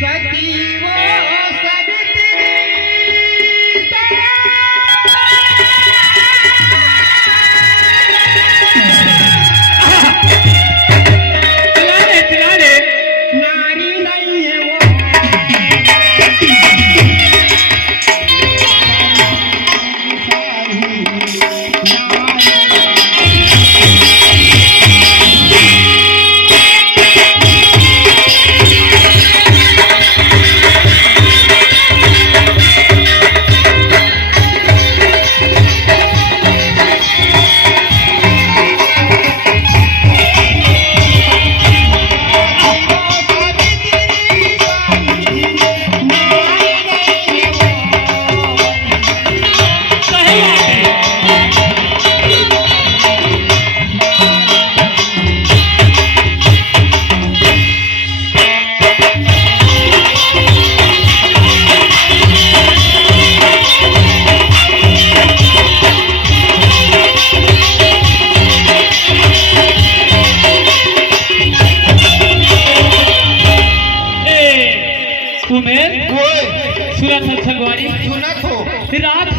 सती वो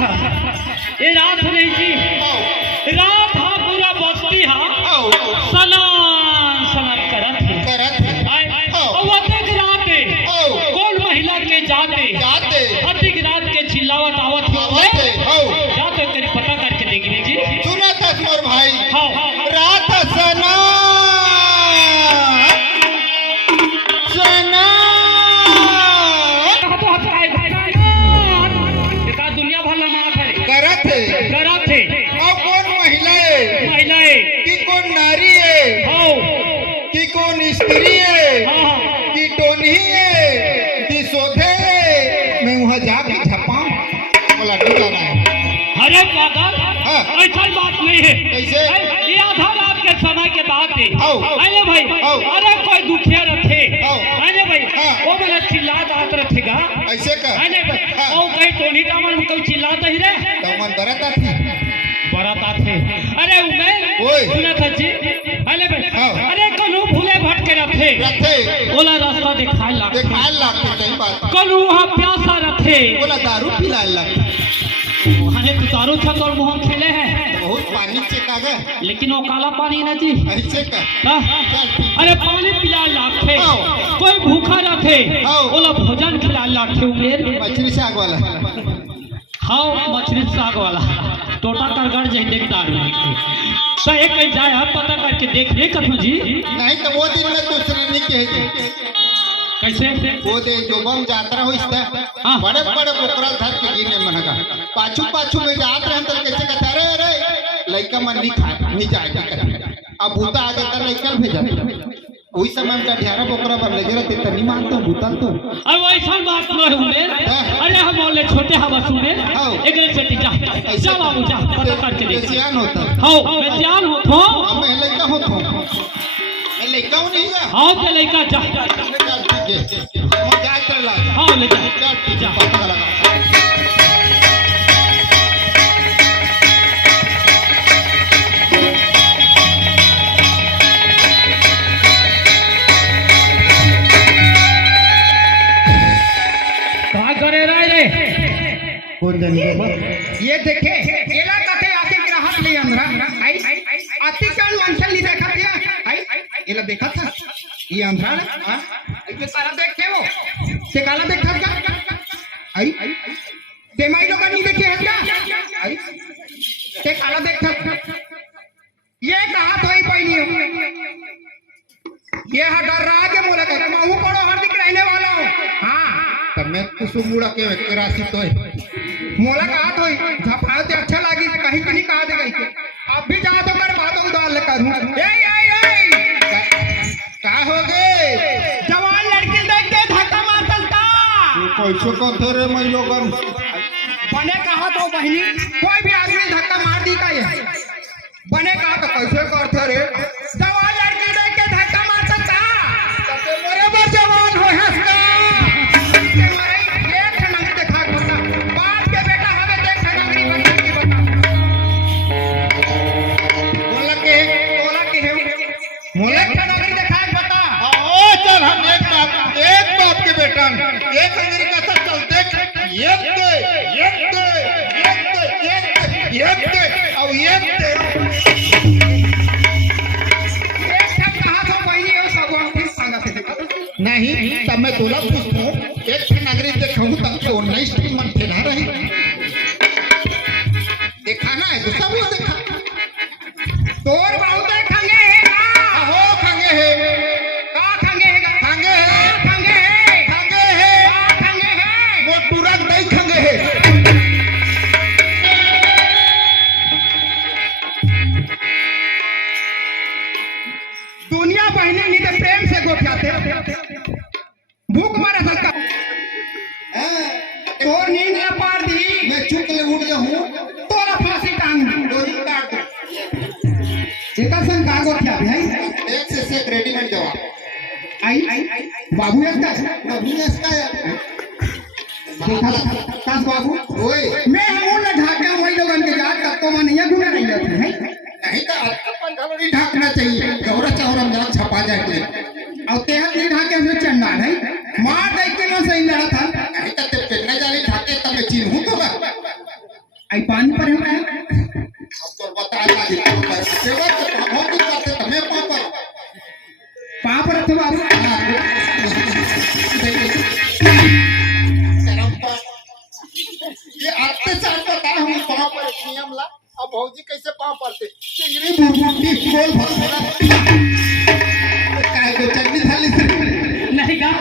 रात नहीं जी रात हा पूरा बस्ती हा सलाम सलाम करत अवतक राते कौन महिला के जाते अधिक रात के चिल्लावत आवत जाते तेरी पता करके देख लीजिए सुना था मोर भाई रात सना सना दुनिया भर लमात है करत है और कौन महिला है कि कौन नारी है कि कौन स्त्री है कि टोनी है कि सोधे मैं वहाँ जाके छपा बोला जाना है। अरे पागल ऐसा बात नहीं है। कैसे ये आधा रात के समय के बात है। अरे भाई अरे कोई दुखिया रखे अरे भाई वो मेरा चिल्लात आत रखेगा ऐसे का अरे भाई ओ कहीं टोनी का मन कोई चिल्लाता ही रे तो मन बरता थी अरे मैं सुना था जी अरे भाई अरे कनु भूले भटके रखे बोला रास्ता दिखाए लागते सही बात कनु वहाँ प्यासा रखे बोला दारू पिलाए लागते अरे तू दारू छत और मोहन खेले हैं बहुत पानी से कागा लेकिन वो काला पानी ना जी ऐसे का अरे पानी पिला लाखे कोई भूखा रखे बोला भोजन खिला लाखे उमेर मछली साग वाला हाँ मछली साग वाला टोटा करगढ़ जाए देखदार तो एक कहीं जाए पता करके देख ले कथू जी नहीं तो वो दिन में दूसरे नहीं कहे कैसे वो दे जो बम यात्रा हो बड़े बड़े बोकरा धर के गिने मनगा पाछू में जात रहे तो कैसे कहता अरे लड़का मन नहीं जाएगा अब भूता आ जाता लड़का भेजा वही समय में ढेरा बोकरा पर लगे रहते तनी मानता भूता तो अब वैसा बात न हुए अरे हम बोले छोटे हवा सुने एक से जा बाबू जा पता करके देख सियान होता हां मैं सियान होतो मैं लड़का होतो मैं लड़का नहीं है हां के लड़का जा ठीक है मैं जा चला हां ले जा पता लगा ये देखे केला काटे आके ग्राहक ले अंदर आई आती काल मानसल नहीं देखा दिया आई केला देखा था ये अंदर हां ये सारा देखे वो से काला देखा क्या आई ते माई लोग नहीं देखे है क्या आई ते काला देखा ये कहा तो ही पहली हो ये हटर राज मोला का महू पड़ो हर दिख रहने वाला हूं हां तब मैं कुसुमुड़ा के राशि तो है मोला कहा तो झपाओ ते अच्छा लागी कहीं कि नहीं कहा दे गई अब भी जा तो कर बातों उदार ले करूं का हो गए जवान लड़की देख के धक्का मार चलता कैसे करते रे मैं लोगन बने कहा तो बहनी कोई भी आदमी धक्का मार दी का ये बने कहा तो कैसे करते रे जवान लड़की देख के धक्का मार चलता बराबर जवान हो हंसता मोला नौकरी दिखाए बता चल हम एक बात बेटा एक अंग्रेजी का सब चलते एक दे और एक दे एक ठप कहा तो पहले हो सब हम सांगा थे नहीं तब मैं तोला पूछूं एक ठन अंग्रेजी देखूं तब तो 19 ठन मन ठेला रही देखा ना है तो सब लोग देखा तोर बहुत खंगे है का हो खंगे है का खंगे है का खंगे है खंगे है खंगे है का खंगे है वो तुरंत नहीं खंगे है दुनिया बहने नहीं तो प्रेम से गोठ्याते भूख मारे सकता तोर नींद न पार दी मैं चुप ले उठ गया हूँ तोरा फांसी टांग दी डोरी काट दो एका संग का गोठ्या भाई एक से एक रेडीमेड जवाब आई बाबू एकता अभी इसका देखा कास बाबू ओए मैं हमूल ढाका वही लोगन के जात तब तो मन ये घूमे रही जाती है नहीं तो अपन घरोड़ी ढाकना चाहिए गौरा चौरम जान छपा जाए और तेहत नहीं ढाके हमने चढ़ना है मार देख के ना सही लड़ा था नहीं तो ते पेन्ना जाने ढाके तब मैं चिन्हूं तो ना आई पानी पर है अब तो बता लागी तो सेवा तो हम भी करते तमें पापा पाप रथ बाबू शर्म पर ये आते साल का हम पाँव पर नियम ला अब भौजी कैसे पाँव पड़ते चिंगरी बुरबुटी बोल भोला काय को चटनी थाली नहीं का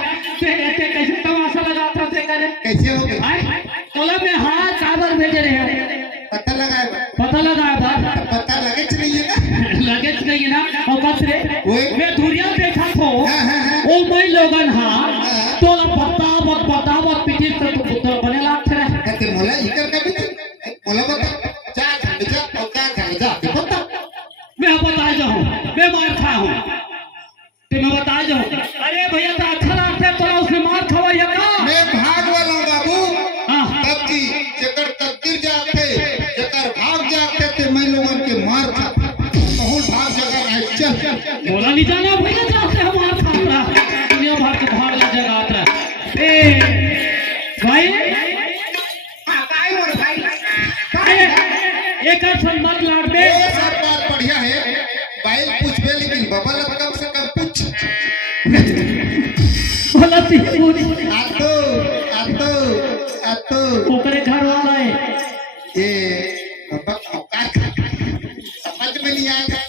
ते कैसे तमाशा लगाता थे करे कैसे हो गए आए तोला में हाथ काबर भेजे रहे हैं पता लगाए पता लगा था पता लगे नहीं है ना लगे नहीं ना और बस रे ओए। मैं दुनिया देखा तो हाँ। ओ मैं लोगन हां हाँ। तोला बतावत पिटी तो पुत्र बने लागते रहे कहते मोला इकर का भी मोला बता जा झंडा और क्या झंडा देखो तो मैं बता जाऊं मैं मार खा हूं ते मैं बता जाऊं अरे भैया तो अच्छा लगता है तोला उसने मार खवाया का मैं भाग वाला हूं बाबू हां तब जी जकर तकदीर जाते जकर भाग जाते थे मैं लोगन के मार खा बहुत भाग जगह है चल बोला नहीं जाना भैया जाते हम मार खा रहा दुनिया भर के भाग लग जगह आता ए भाई हां काय मोर भाई एक संबंध लाड़ दे ये सब बात बढ़िया है बाइल पूछ बे लेकिन बबल कम से कम पूछ बोला ती पूछ आतो ओकरे घर वाला है ये औकात समझ में नहीं आएगा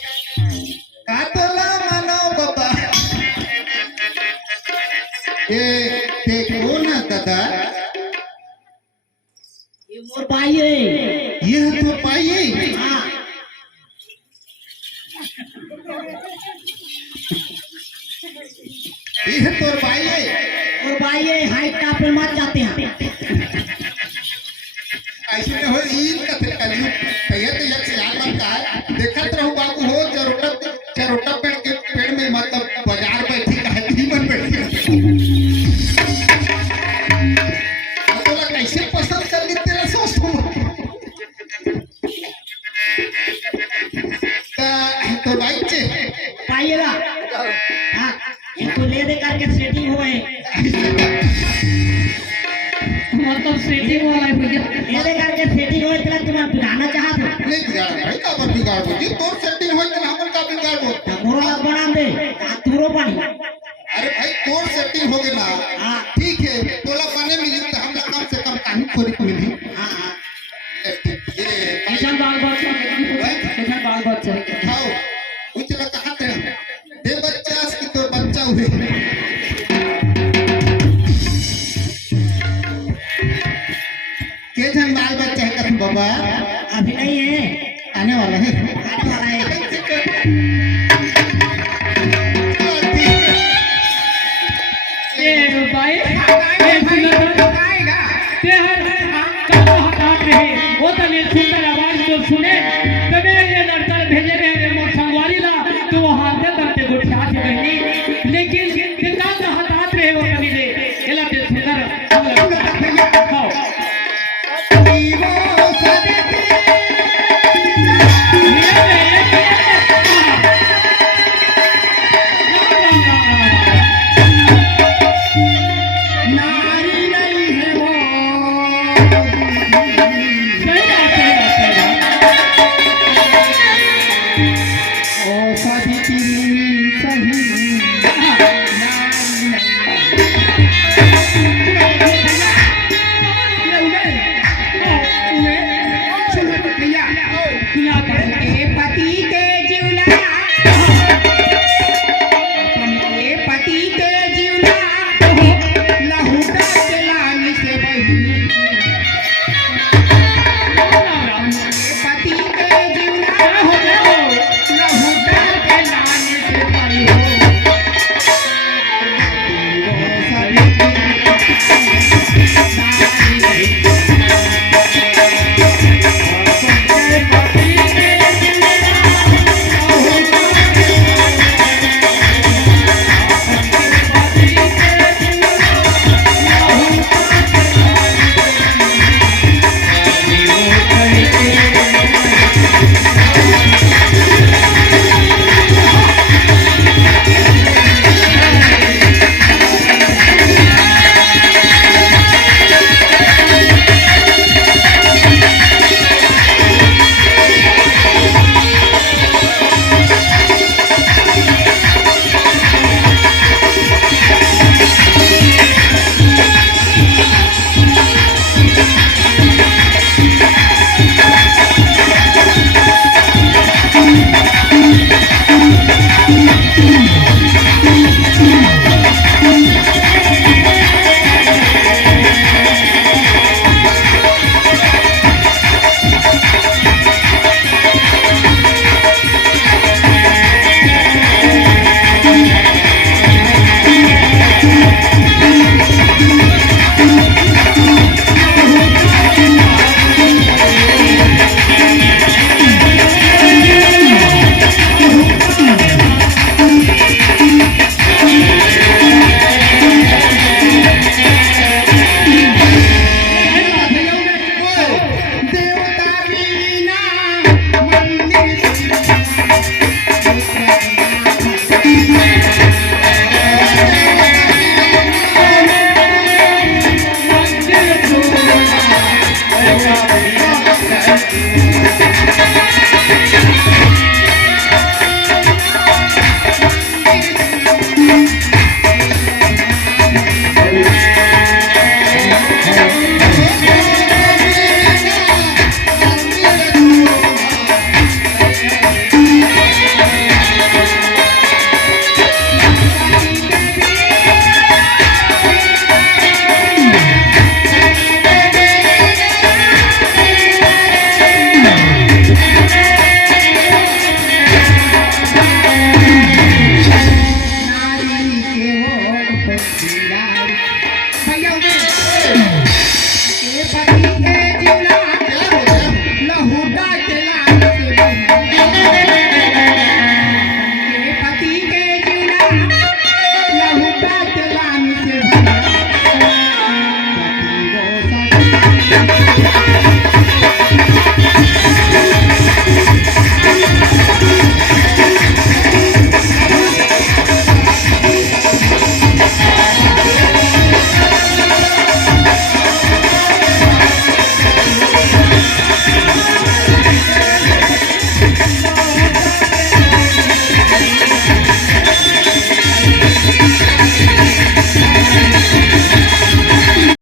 का तोला मानो बाबा ये देखो ना दादा ये मोर भाई है ये तो पाइए हां ये तो पाइए और भाई ये हाइट का पे मत जाते हैं ऐसे में हो ईद का थे कल कहिए तो एक से आकर का है देखत रहो बाबू हो चरोटा पेड़ में मतलब बाजार बैठी का है जीवन बैठी तो लग कैसे पसंद कर ली तेरा सोच तो भाई चे पाइएगा हां इनको ले दे करके सेटिंग हुए मतलब सेटिंग वाला है भैया ले दे करके सेटिंग हुए तेरा तुम्हारा बिगाड़ना चाहत हो नहीं बिगाड़ भाई का मत बिगाड़ हो जी तोर सेटिंग होई तो हमन का बिगाड़ हो मोरो लग बना दे तूरो पानी अरे भाई तोर सेटिंग हो गई ना हां ठीक है तोला बने मिली तो हम कम से कम कहानी खोरी को मिली हां हां ये किशन बाल बच्चा खाओ उचला कहां थे दे बच्चा की तो बच्चा हुए के जन बाल बच्चा है कथन बाबा अभी नहीं है आने वाला है आने वाला है ये भाई ये आएगा ते हर कब हटात रहे वो तो ने सुंदर आवाज जो सुने तबे ये लड़का भेजे रहे मोर संगवारी ला तो वो हाथ दे करते गुठिया के बहनी लेकिन कितना का हटात रहे वो कभी दे एला ते सुंदर खाओ वो सदे नारी नहीं है वो